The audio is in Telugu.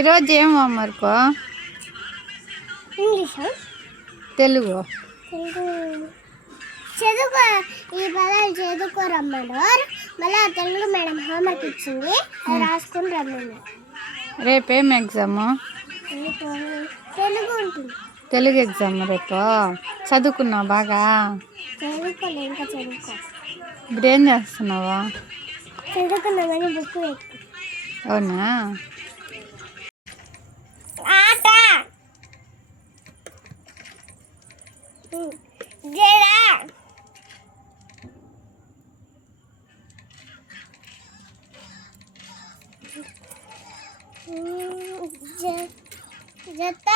ఈరోజు ఏం హోంవర్క్? ఇంగ్లీష్, తెలుగు. చదువుకో. ఈ పదాలు చదువుకోరమ్మన్నారు. మళ్ళీ తెలుగు మేడం హోంవర్క్ ఇచ్చింది, అది రాసుకొని రమ్మన్నారు. రేపేం ఎగ్జాము? తెలుగు ఉంటుంది. తెలుగు ఎగ్జామ్ రేపు. చదువుకున్నావు బాగా? చదువుకోలే, ఇంకా చదువుకో. ఇప్పుడు ఏం చేస్తున్నావా? చదువుకున్నామని బుక్ పెట్టుకో. అవునా? ఆట జడ జత